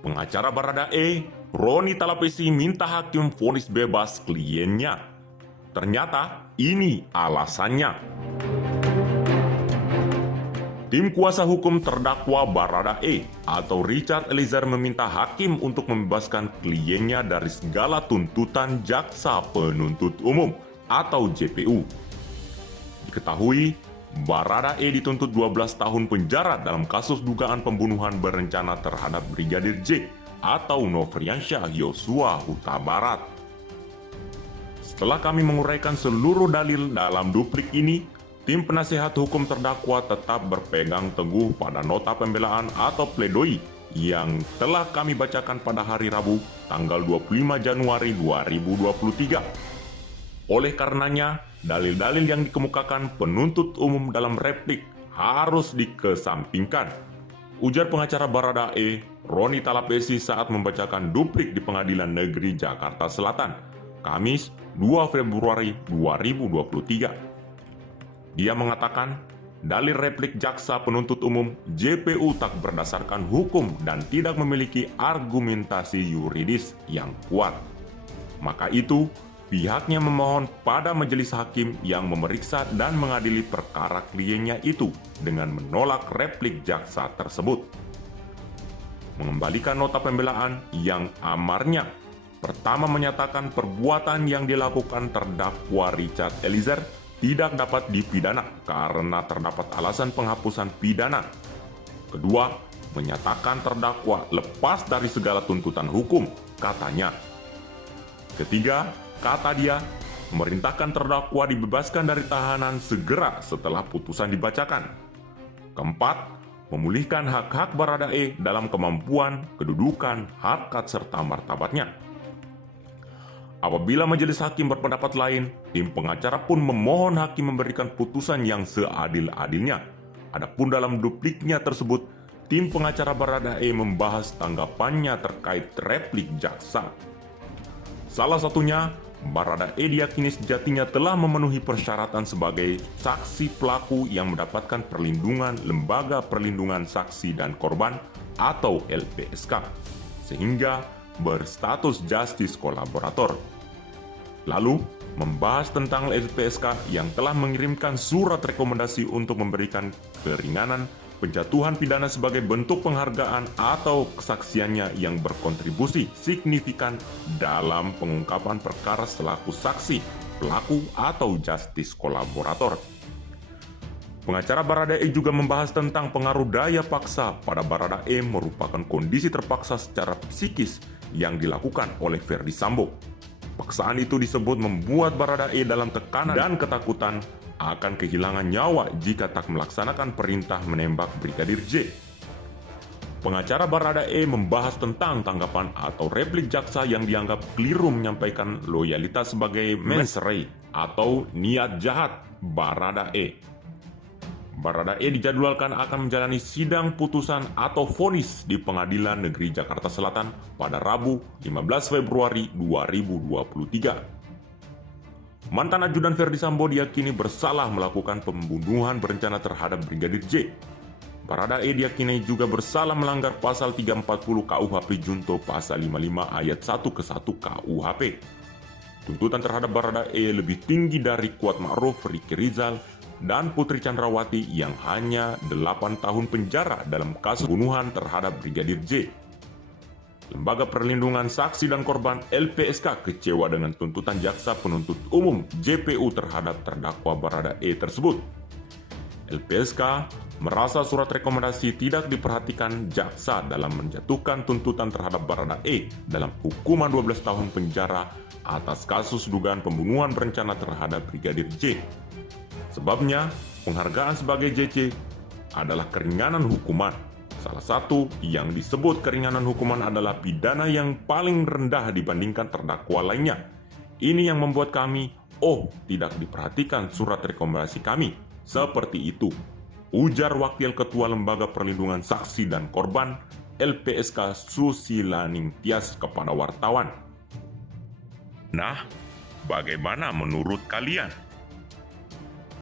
Pengacara Baradae, Roni Talapesi, minta hakim vonis bebas kliennya. Ternyata ini alasannya. Tim kuasa hukum terdakwa Baradae atau Richard Eliezer meminta hakim untuk membebaskan kliennya dari segala tuntutan jaksa penuntut umum atau JPU. Diketahui, Baradae dituntut 12 tahun penjara dalam kasus dugaan pembunuhan berencana terhadap Brigadir J atau Nofriansyah Yosua Huta Barat. Setelah kami menguraikan seluruh dalil dalam duplik ini, tim penasehat hukum terdakwa tetap berpegang teguh pada nota pembelaan atau pledoi yang telah kami bacakan pada hari Rabu, tanggal 25 Januari 2023. Oleh karenanya, dalil-dalil yang dikemukakan penuntut umum dalam replik harus dikesampingkan, ujar pengacara Baradae, Roni Talapesi saat membacakan duplik di Pengadilan Negeri Jakarta Selatan, Kamis 2 Februari 2023. Dia mengatakan, dalil replik jaksa penuntut umum JPU tak berdasarkan hukum dan tidak memiliki argumentasi yuridis yang kuat. Maka itu, pihaknya memohon pada majelis hakim yang memeriksa dan mengadili perkara kliennya itu dengan menolak replik jaksa tersebut. Mengembalikan nota pembelaan yang amarnya, pertama menyatakan perbuatan yang dilakukan terdakwa Richard Eliezer tidak dapat dipidana karena terdapat alasan penghapusan pidana. Kedua, menyatakan terdakwa lepas dari segala tuntutan hukum, katanya. Ketiga, kata dia, memerintahkan terdakwa dibebaskan dari tahanan segera setelah putusan dibacakan. Keempat, memulihkan hak-hak Baradae dalam kemampuan, kedudukan, harkat, serta martabatnya. Apabila majelis hakim berpendapat lain, tim pengacara pun memohon hakim memberikan putusan yang seadil-adilnya. Adapun dalam dupliknya tersebut, tim pengacara Baradae membahas tanggapannya terkait replik jaksa. Salah satunya, Baradae diyakini sejatinya telah memenuhi persyaratan sebagai saksi pelaku yang mendapatkan perlindungan Lembaga Perlindungan Saksi dan Korban atau LPSK, sehingga berstatus justice kolaborator. Lalu, membahas tentang LPSK yang telah mengirimkan surat rekomendasi untuk memberikan keringanan penjatuhan pidana sebagai bentuk penghargaan atau kesaksiannya yang berkontribusi signifikan dalam pengungkapan perkara selaku saksi, pelaku, atau justice kolaborator. Pengacara Baradae juga membahas tentang pengaruh daya paksa pada Baradae merupakan kondisi terpaksa secara psikis yang dilakukan oleh Ferdy Sambo. Paksaan itu disebut membuat Baradae dalam tekanan dan ketakutan akan kehilangan nyawa jika tak melaksanakan perintah menembak Brigadir J. Pengacara Baradae membahas tentang tanggapan atau replik jaksa yang dianggap keliru menyampaikan loyalitas sebagai mens rea atau niat jahat Baradae. Baradae dijadwalkan akan menjalani sidang putusan atau vonis di Pengadilan Negeri Jakarta Selatan pada Rabu 15 Februari 2023. Mantan ajudan Ferdy Sambo diyakini bersalah melakukan pembunuhan berencana terhadap Brigadir J. Baradae diyakini juga bersalah melanggar pasal 340 KUHP Junto pasal 55 ayat 1 ke 1 KUHP. Tuntutan terhadap Baradae lebih tinggi dari Kuatma'ruf, Ricky Rizal, dan Putri Chandrawati yang hanya 8 tahun penjara dalam kasus pembunuhan terhadap Brigadir J. Lembaga Perlindungan Saksi dan Korban LPSK kecewa dengan tuntutan jaksa penuntut umum JPU terhadap terdakwa Baradae tersebut. LPSK merasa surat rekomendasi tidak diperhatikan jaksa dalam menjatuhkan tuntutan terhadap Baradae dalam hukuman 12 tahun penjara atas kasus dugaan pembunuhan berencana terhadap Brigadir J. Sebabnya, penghargaan sebagai JC adalah keringanan hukuman. Salah satu yang disebut keringanan hukuman adalah pidana yang paling rendah dibandingkan terdakwa lainnya. Ini yang membuat kami, tidak diperhatikan surat rekomendasi kami. Seperti itu, ujar Wakil Ketua Lembaga Perlindungan Saksi dan Korban LPSK Susila Ningtyas kepada wartawan. Nah, bagaimana menurut kalian?